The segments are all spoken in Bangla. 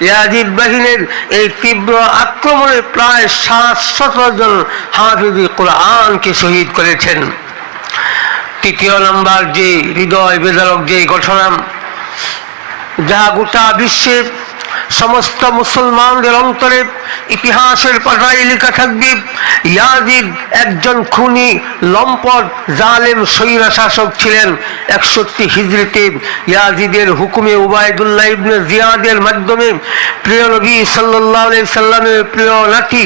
ইয়াজিদ বাহিনীর এই তীব্র আক্রমণে প্রায় সাত সাতশত জন হাফিজি কোরআনকে শহীদ করেছেন। তৃতীয় নম্বর যে হৃদয় বেদারক যে ঘটনা, যা গোটা বিশ্বের সমস্ত মুসলমানদের অন্তরে ইতিহাসের পাতায় লেখা থাকবে, ইয়াজিদ একজন খুনি, লম্পট, জালেম সৈরা শাসক ছিলেন। একষট্টি হিজড়িতে ইয়াজিদের হুকুমে উবায়দুল্লাহ ইবনে জিয়াদের মাধ্যমে প্রিয় নবী সাল্লাহ সাল্লামের প্রিয় নাতি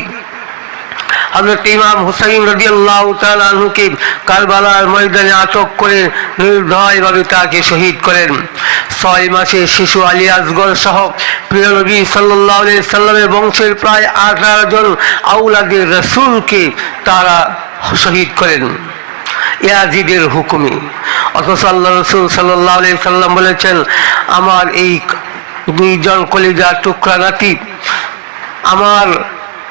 হজরত ইমাম হুসাইন রদি আল্লাহ তালুকে কারবালার ময়দানে আটক করে নির্দয়ভাবে তাকে শহীদ করেন। ছয় মাসে শিশু আলী আসগর সহ প্রিয় নবী সাল্লাহ সাল্লামের বংশের প্রায় আঠারো জন আউলাদের রসুলকে তারা শহীদ করেন। ইয়াজিদের হুকুমে। অথচ আল্লাহ রসুল সাল্লাহ সাল্লাম বলেছেন, আমার এই দুইজন কলিজা টুকরা নাতি, আমার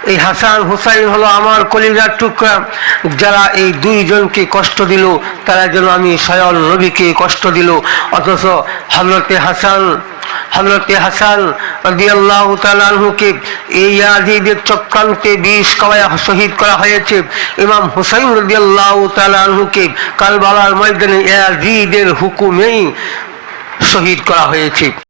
এই হাসান হুসাইন হলো আমার কলিজার টুকরা। যারা এই দুইজনকে কষ্ট দিল, তারা যেন আমি স্বয়ং নবীকে কষ্ট দিল। অথচ হজরতে হাসান হজরতে হাসান রাদিয়াল্লাহ এই ইয়াজিদের চক্রান্তে বিষ খাওয়ায় শহীদ করা হয়েছে। ইমাম হুসাইন রাদিয়াল্লাহ তালাহুকে কালবালার ময়দানে ইয়াজিদের হুকুমেই শহীদ করা হয়েছে।